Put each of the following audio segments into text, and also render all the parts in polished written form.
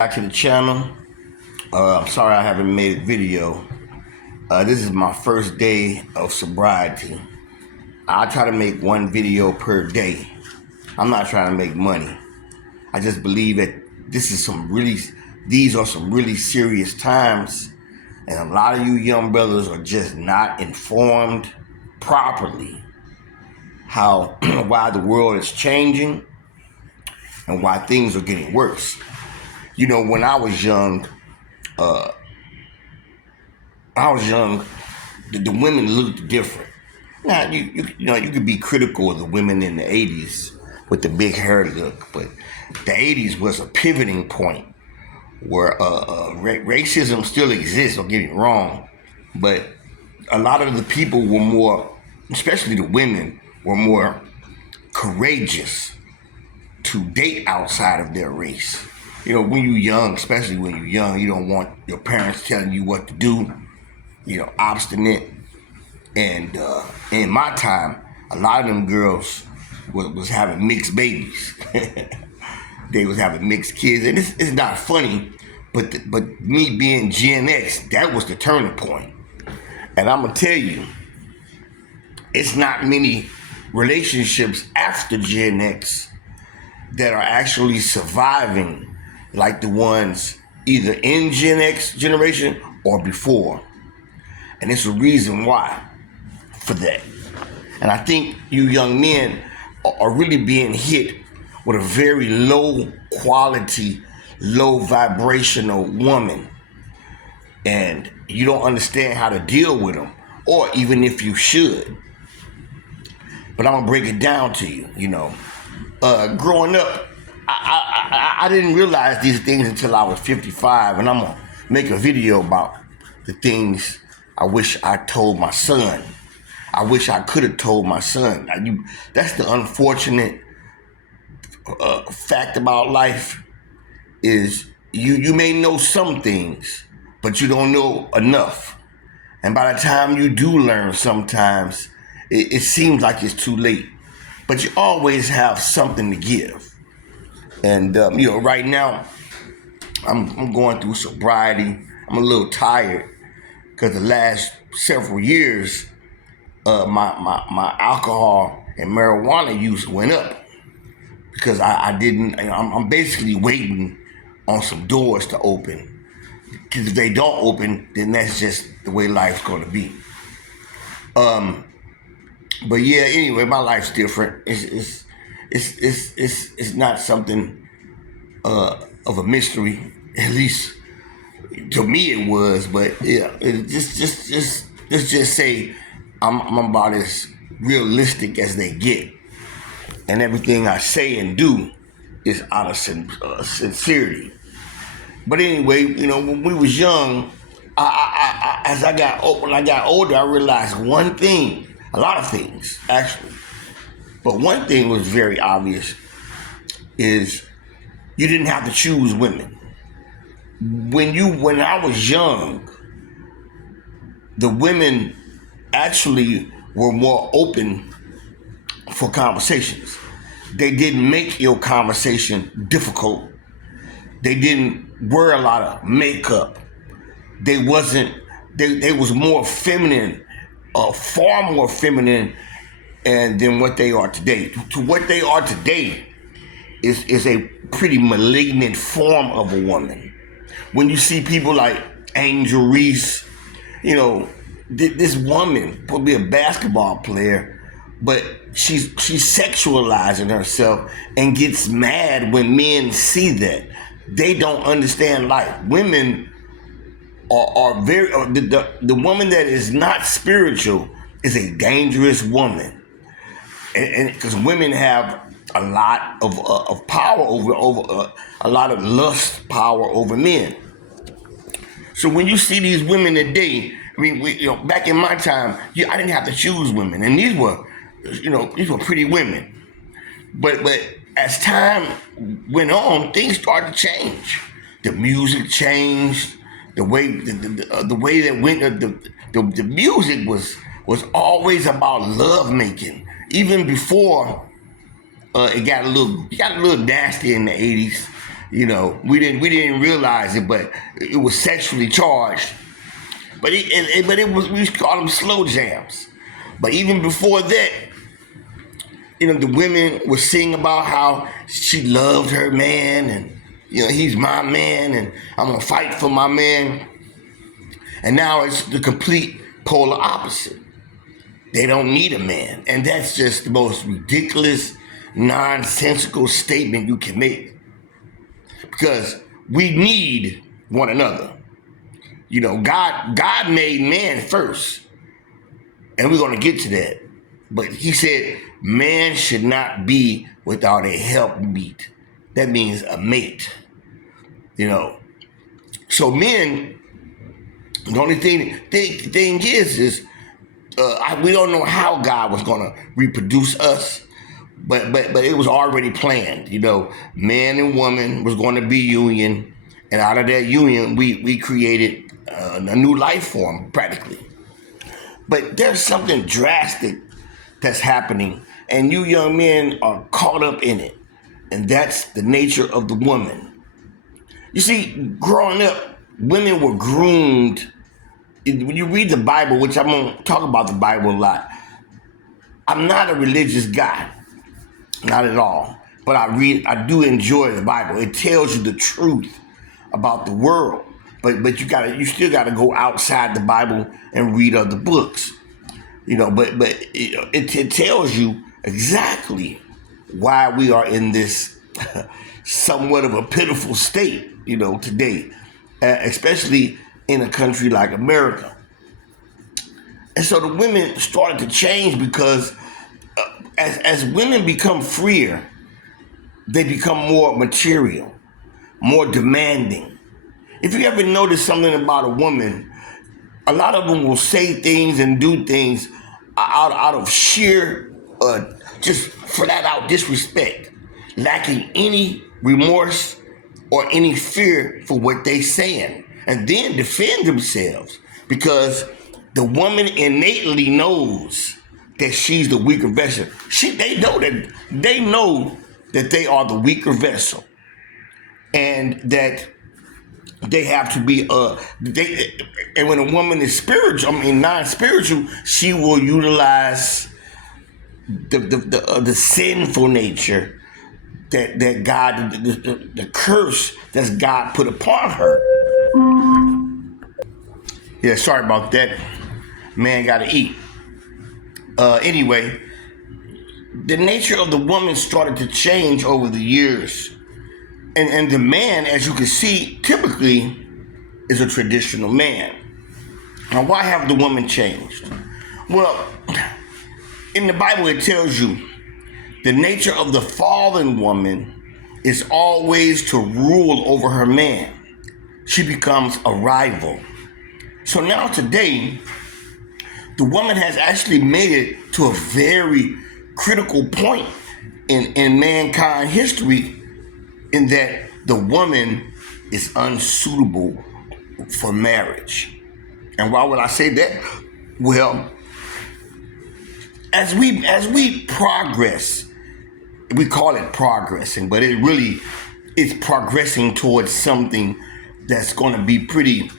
Back to the channel. I'm sorry I haven't made a video. This is my first day of sobriety. I try to make one video per day. I'm not trying to make money. I just believe that these are some really serious times, and a lot of you young brothers are just not informed properly why the world is changing and why things are getting worse. You know, when I was young, the women looked different. Now, you could be critical of the women in the 80s with the big hair look, but the 80s was a pivoting point where racism still exists, don't get me wrong, but a lot of the people were more, especially the women, were more courageous to date outside of their race. You know, when you're young, especially when you're young, you don't want your parents telling you what to do, obstinate. And in my time, a lot of them girls was having mixed babies. They was having mixed kids. And it's not funny, but me being Gen X, that was the turning point. And I'm going to tell you, it's not many relationships after Gen X that are actually surviving like the ones either in Gen X generation or before. And it's a reason why for that. And I think you young men are really being hit with a very low quality, low vibrational woman. And you don't understand how to deal with them, or even if you should. But I'm gonna break it down to you, growing up, I didn't realize these things until I was 55, and I'm gonna make a video about the things I wish I told my son. I wish I could have told my son. That's the unfortunate fact about life, is you may know some things, but you don't know enough. And by the time you do learn, sometimes it seems like it's too late. But you always have something to give. And right now, I'm going through sobriety. I'm a little tired because the last several years, my alcohol and marijuana use went up because I'm basically waiting on some doors to open. Because if they don't open, then that's just the way life's going to be. But yeah, anyway, my life's different. It's not something of a mystery, at least to me it was. But yeah, let's just say I'm about as realistic as they get, and everything I say and do is out of sincerity. But anyway, when we was young, when I got older, I realized one thing, a lot of things actually, but one thing was very obvious, is you didn't have to choose women. When I was young, the women actually were more open for conversations. They didn't make your conversation difficult. They didn't wear a lot of makeup. They was more feminine, far more feminine, and than what they are today. To what they are today is a pretty malignant form of a woman. When you see people like Angel Reese, this woman could be a basketball player, but she's sexualizing herself and gets mad when men see that. They don't understand life. Women are very the woman that is not spiritual is a dangerous woman, and because women have a lot of power over a lot of lust power over men. So when you see these women today, back in my time, I didn't have to choose women, and these were pretty women. But as time went on, things started to change. The music changed. The way that went, the music was always about love making. Even before it got a little nasty in the 80s. We didn't realize it, but it was sexually charged. But we called them slow jams. But even before that, the women were singing about how she loved her man, and he's my man, and I'm gonna fight for my man. And now it's the complete polar opposite. They don't need a man, and that's just the most ridiculous, nonsensical statement you can make. Because we need one another. God made man first, and we're going to get to that. But he said man should not be without a helpmeet. That means a mate. So men, the only thing is we don't know how God was going to reproduce us, but it was already planned. Man and woman was going to be union, and out of that union, we created a new life form practically. But there's something drastic that's happening, and you young men are caught up in it, and that's the nature of the woman. You see, growing up, women were groomed. When you read the Bible, which I'm going to talk about the Bible a lot, I'm not a religious guy, not at all. But I do enjoy the Bible. It tells you the truth about the world. But you still gotta go outside the Bible and read other books. It tells you exactly why we are in this somewhat of a pitiful state, today, especially in a country like America. And so the women started to change because as women become freer, they become more material, more demanding. If you ever notice something about a woman, a lot of them will say things and do things out of sheer, just flat out disrespect, lacking any remorse or any fear for what they saying, and then defend themselves because the woman innately knows that she's the weaker vessel. They know that they are the weaker vessel, and that they have to be and when a woman is non-spiritual, she will utilize the sinful nature that God, the curse that God put upon her. Yeah, sorry about that. Man gotta eat. Anyway, the nature of the woman started to change over the years. And the man, as you can see, typically is a traditional man. Now, why have the woman changed? Well, in the Bible, it tells you the nature of the fallen woman is always to rule over her man. She becomes a rival. So now today, the woman has actually made it to a very critical point in mankind history, in that the woman is unsuitable for marriage. And why would I say that? Well, as we progress, we call it progressing, but it really is progressing towards something that's going to be pretty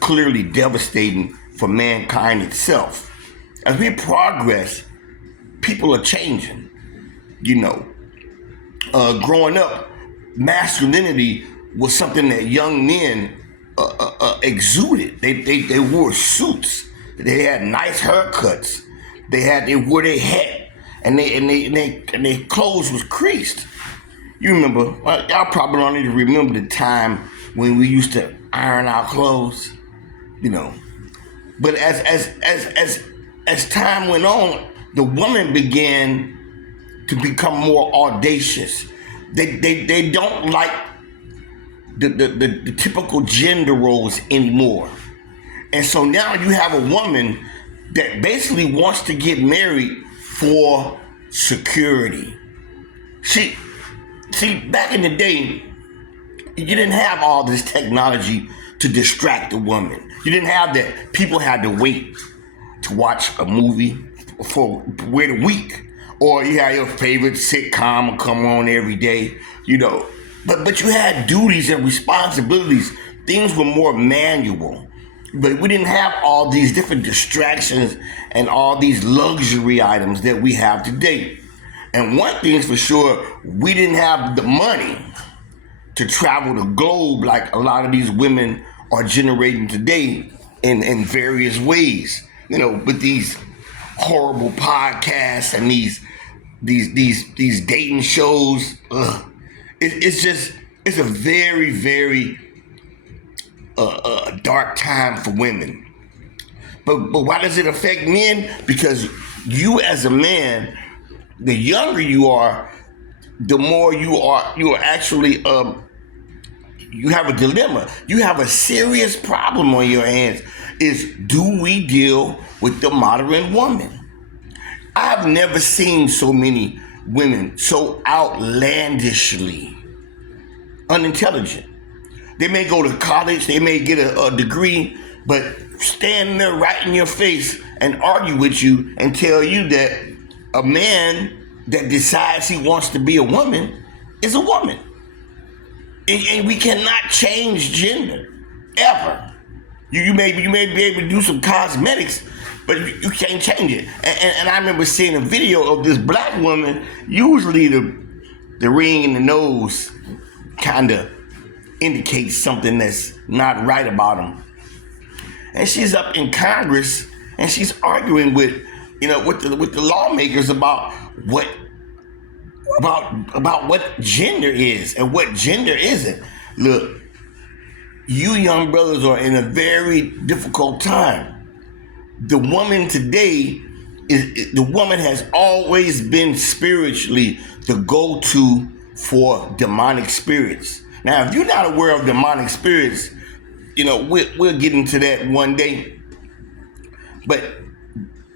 clearly devastating for mankind itself. As we progress, people are changing. Growing up, masculinity was something that young men exuded. They wore suits. They had nice haircuts. They wore their hat, and their clothes was creased. You remember? Y'all probably don't even remember the time when we used to iron our clothes. But as time went on, the woman began to become more audacious. They don't like the typical gender roles anymore. And so now you have a woman that basically wants to get married for security. See, back in the day, you didn't have all this technology to distract a woman. You didn't have that. People had to wait to watch a movie for a week. Or you had your favorite sitcom come on every day. but you had duties and responsibilities. Things were more manual. But we didn't have all these different distractions and all these luxury items that we have today. And one thing's for sure, we didn't have the money to travel the globe like a lot of these women are generating today in various ways. With these horrible podcasts and these dating shows. It's a very, very dark time for women. But why does it affect men? Because you as a man, the younger you are, the more you are actually you have a dilemma. You have a serious problem on your hands. Do we deal with the modern woman? I've never seen so many women so outlandishly unintelligent. They may go to college, they may get a degree, but stand there right in your face and argue with you and tell you that a man that decides he wants to be a woman is a woman. And we cannot change gender, ever. You may be able to do some cosmetics, but you can't change it. And I remember seeing a video of this black woman. Usually the ring in the nose kind of indicates something that's not right about them. And she's up in Congress and she's arguing with the lawmakers about what gender is and what gender isn't. Look, you young brothers are in a very difficult time. The woman today the woman has always been spiritually the go-to for demonic spirits. Now, if you're not aware of demonic spirits, we'll get into that one day. But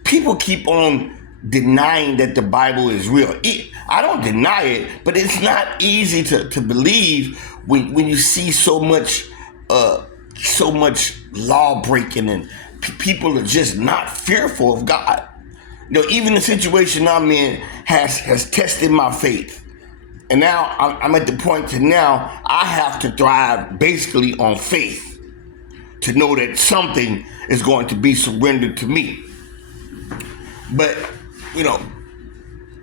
people keep on denying that the Bible is real. I don't deny it, but it's not easy to believe when you see so much law breaking and people are just not fearful of God. Even the situation I'm in has tested my faith. And now I'm at the point to now I have to thrive basically on faith to know that something is going to be surrendered to me. But,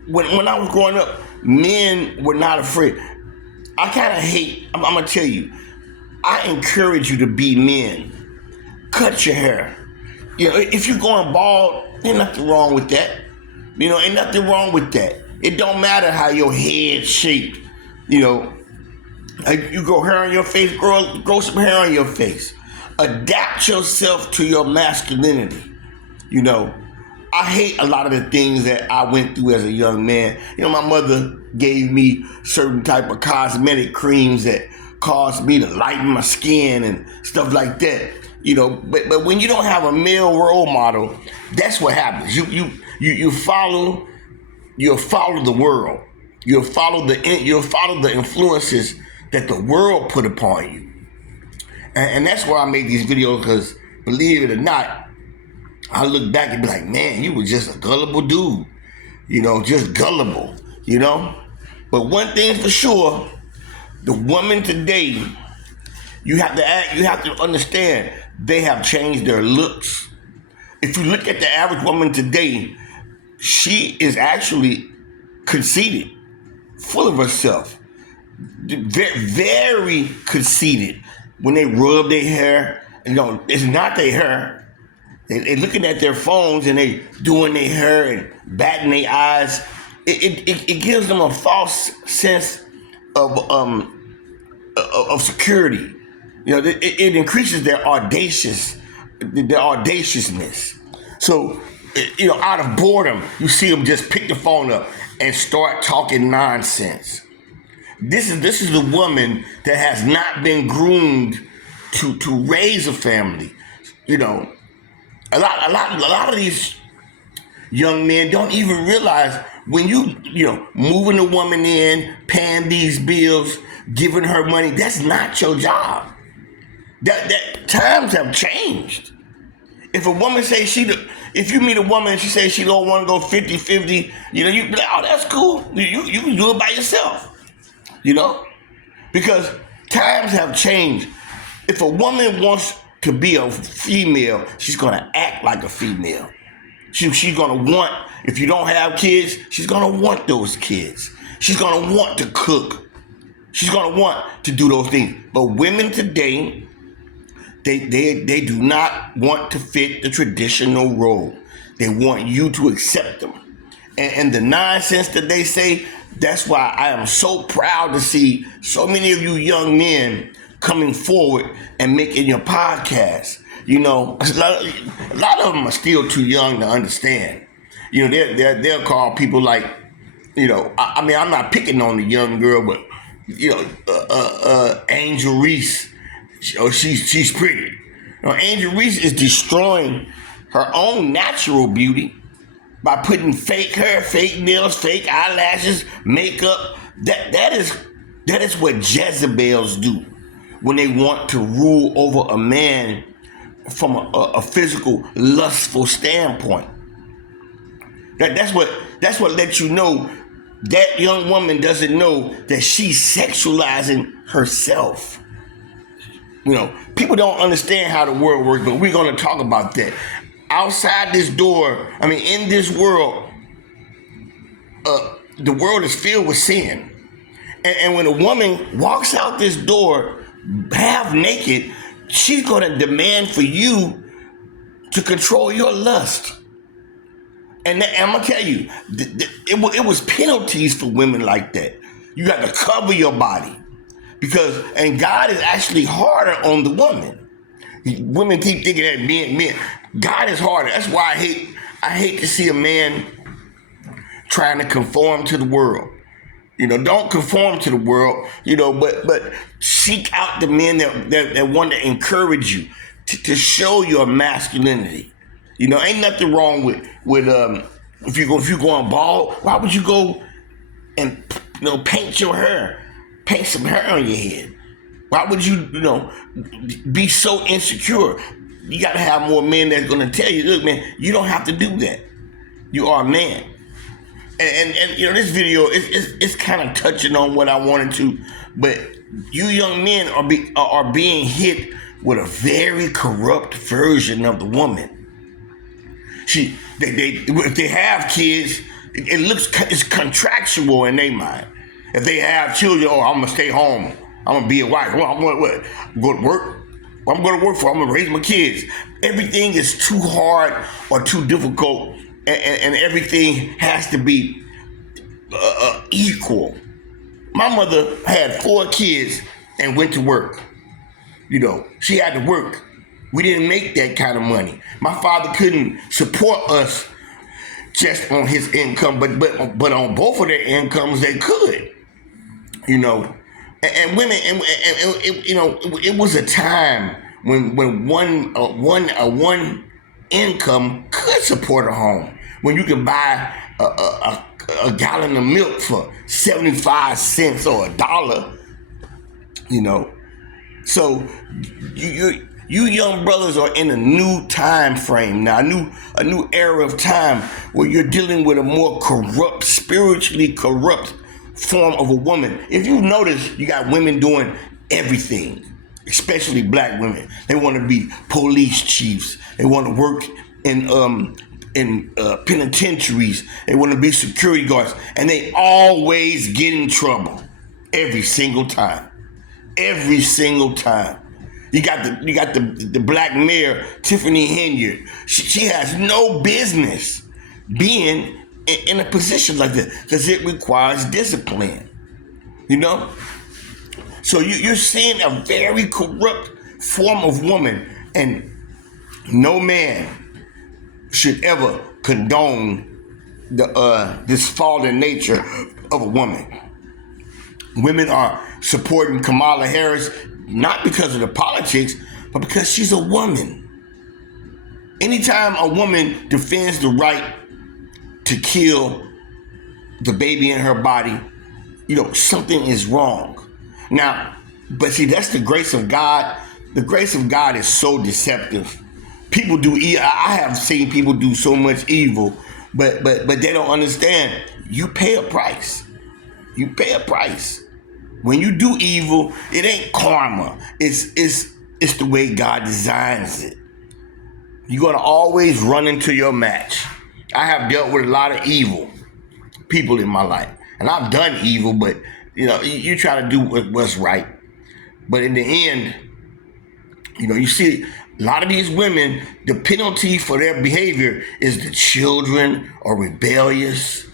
when I was growing up, men were not afraid. I kind of hate, I'm going to tell you, I encourage you to be men. Cut your hair. If you're going bald, ain't nothing wrong with that. Ain't nothing wrong with that. It don't matter how your head's shaped. Like you grow hair on your face, grow some hair on your face. Adapt yourself to your masculinity. I hate a lot of the things that I went through as a young man. My mother gave me certain type of cosmetic creams that caused me to lighten my skin and stuff like that. But when you don't have a male role model, that's what happens. You follow the world. You'll follow the influences that the world put upon you. And that's why I make these videos, because believe it or not, I look back and be like, man, you were just a gullible dude. Just gullible, But one thing's for sure, the women today, you have to understand, they have changed their looks. If you look at the average woman today, she is actually conceited, full of herself, very, very conceited. When they rub their hair, it's not their hair. They're looking at their phones and they doing their hair and batting their eyes. It gives them a false sense of security. It increases their audaciousness. So, out of boredom, you see them just pick the phone up and start talking nonsense. This is the woman that has not been groomed to raise a family. A lot of these young men don't even realize when you moving a woman in, paying these bills, giving her money, that's not your job. That times have changed. If a woman says if you meet a woman and she says she don't want to go 50-50, you be like, oh, that's cool. You can do it by yourself. Because times have changed. If a woman wants to be a female, she's gonna act like a female. She's gonna want, if you don't have kids, she's gonna want those kids. She's gonna want to cook. She's gonna want to do those things. But women today, they do not want to fit the traditional role. They want you to accept them. And the nonsense that they say, that's why I am so proud to see so many of you young men coming forward and making your podcast. You know, a lot of them are still too young to understand. You know, they'll call people like, you know, I mean, I'm not picking on the young girl, but, you know, Angel Reese, she's pretty. You know, Angel Reese is destroying her own natural beauty by putting fake hair, fake nails, fake eyelashes, makeup. That is what Jezebels do when they want to rule over a man from a physical, lustful standpoint. That's what lets you know that young woman doesn't know that she's sexualizing herself. You know, people don't understand how the world works, but we're going to talk about that. Outside this door, I mean, in this world, the world is filled with sin. And when a woman walks out this door half naked, she's going to demand for you to control your lust. And I'm going to tell you, it was penalties for women like that. You got to cover your body. And God is actually harder on the woman. Women keep thinking that men, God is harder. That's why I hate to see a man trying to conform to the world. You know, don't conform to the world, you know, but seek out the men that want to encourage you to show your masculinity. You know, ain't nothing wrong with if you're going bald, why would you go and, you know, paint your hair, paint some hair on your head? Why would you, you know, be so insecure? You got to have more men that's going to tell you, look, man, you don't have to do that. You are a man. And you know, this video it's kind of touching on what I wanted to, but you young men are being hit with a very corrupt version of the woman. If they have kids, it's contractual in their mind. If they have children, I'm gonna stay home. I'm gonna be a wife. I'm gonna go to work. I'm gonna work I'm gonna raise my kids. Everything is too hard or too difficult, and everything has to be equal. My mother had 4 kids and went to work. You know, she had to work. We didn't make that kind of money. My father couldn't support us just on his income, but on both of their incomes they could. You know, and women, and you know, it was a time when one income could support a home. When you could buy a gallon of milk for 75 cents or $1, you know. So you young brothers are in a new time frame now, a new era of time where you're dealing with a more corrupt, spiritually corrupt form of a woman. If you notice, you got women doing everything, especially black women. They want to be police chiefs. They want to work in penitentiaries. They want to be security guards, and they always get in trouble every single time. Every single time. You got the black mayor, Tiffany Henyard. She has no business being in a position like that because it requires discipline. You know? So you're seeing a very corrupt form of woman, and no man should ever condone this fallen nature of a woman. Women are supporting Kamala Harris not because of the politics, but because she's a woman. Anytime a woman defends the right to kill the baby in her body, you know, something is wrong. Now, but see, that's the grace of God. The grace of God is so deceptive. People do I have seen people do so much evil, but they don't understand. You pay a price. You pay a price. When you do evil, it ain't karma. It's the way God designs it. You're gonna always run into your match. I have dealt with a lot of evil people in my life, and I've done evil, but you try to do what's right. But in the end, you see a lot of these women, the penalty for their behavior is the children are rebellious.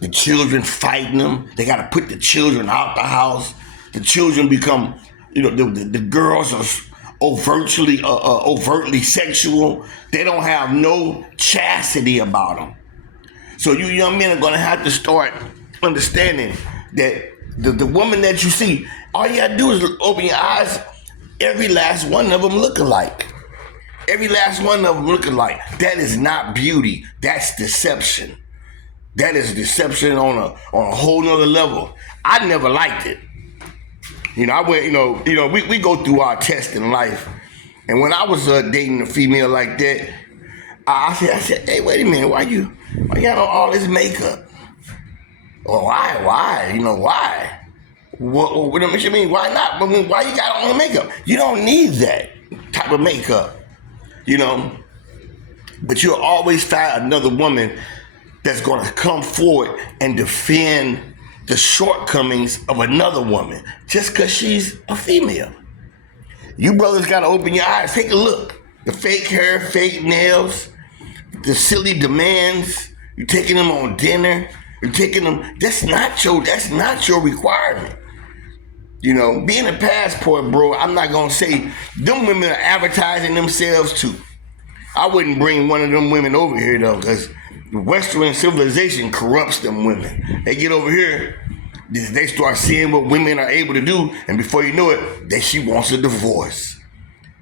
The children fighting them. They got to put the children out the house. The children become, the girls are overtly sexual. They don't have no chastity about them. So you young men are going to have to start understanding that the woman that you see, all you got to do is open your eyes. Every last one of them look alike. Every last one of them look alike. That is not beauty. That's deception. That is deception on a whole nother level. I never liked it. I went, we go through our test in life. And when I was dating a female like that, I said, hey, wait a minute, why you got on all this makeup? Well, why? Why? What you mean? Why not? Why you got on the makeup? You don't need that type of makeup, But you'll always find another woman that's going to come forward and defend the shortcomings of another woman just because she's a female. You brothers got to open your eyes. Take a look. The fake hair, fake nails, the silly demands. You're taking them on dinner. You're taking them. That's not your requirement. Being a passport, bro, I'm not going to say them women are advertising themselves too. I wouldn't bring one of them women over here, though, because Western civilization corrupts them women. They get over here, they start seeing what women are able to do, and before you know it, she wants a divorce.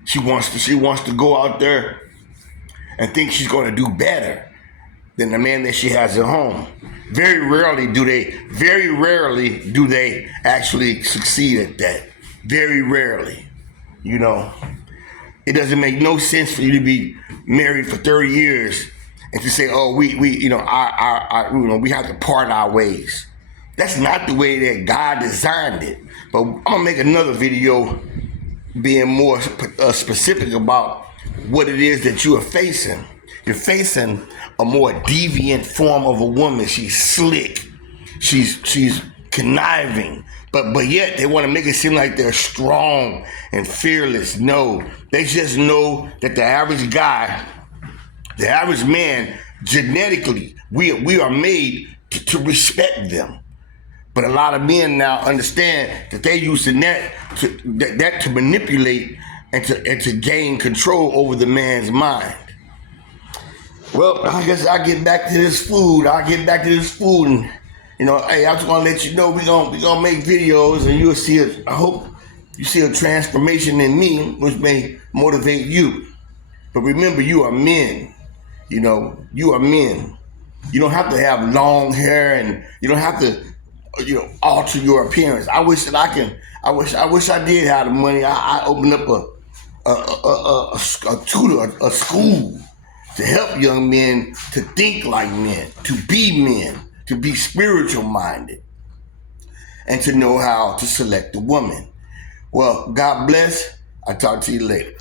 She wants to go out there and think she's going to do better than the man that she has at home. Very rarely do they actually succeed at that. Very rarely. It doesn't make no sense for you to be married for 30 years and to say, oh, we have to part our ways. That's not the way that God designed it. But I'm gonna make another video being more specific about what it is that you are facing. You're facing a more deviant form of a woman. She's slick. She's conniving. But yet they want to make it seem like they're strong and fearless. No, they just know that the average guy, the average man, genetically, we are made to respect them. But a lot of men now understand that they use the net to manipulate and to gain control over the man's mind. Well, I guess I'll get back to this food. And hey, I just want to let you know we gonna make videos, and you'll see it. I hope you see a transformation in me, which may motivate you. But remember, you are men. You are men. You don't have to have long hair, and you don't have to, alter your appearance. I wish I did have the money. I opened up a school to help young men to think like men, to be spiritual minded, and to know how to select a woman. Well, God bless. I'll talk to you later.